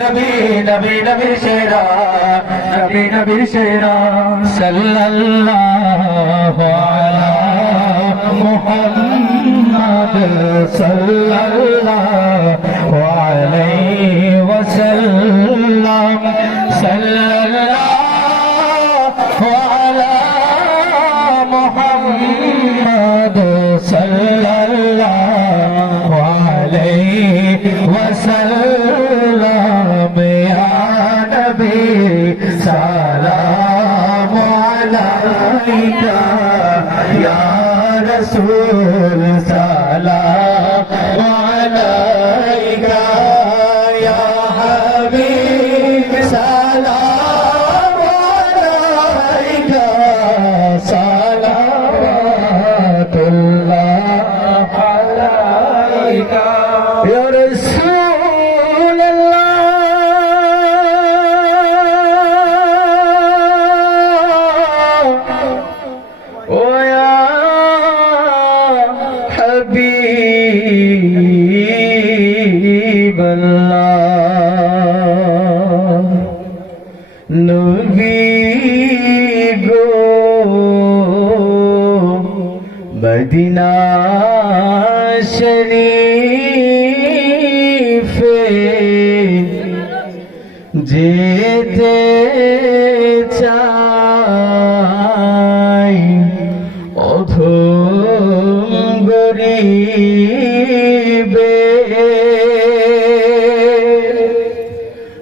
নবী নবী নবী শেরা নবী নবী শেরা সাল্লাল্লাহু আলা মুহাম্মদ সাল্লাল্লাহু আলাইহি ওয়াসাল্লাম। সাল্লাল্লাহু আলা মুহাম্মদ সাল্লাল্লাহু আলাইহি সালাম আলাইকা ইয়া রাসূল সালাম حبیب اللہ نبی گو مدینہ شریف جیتے چاہ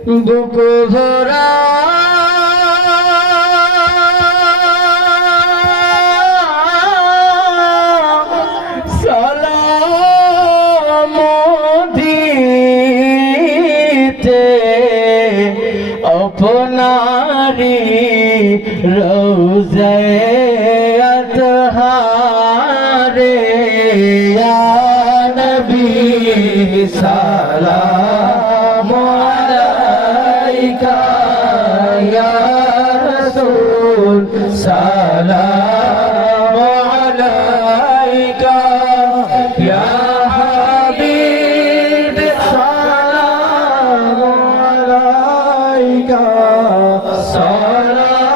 বুক ভরা আপনারি রোজায় আতহারে। নবী রাসূল সালাম আলাইকা ইয়া হাবিব সালাম আলাইকা সালাওয়াতুল্লাহ।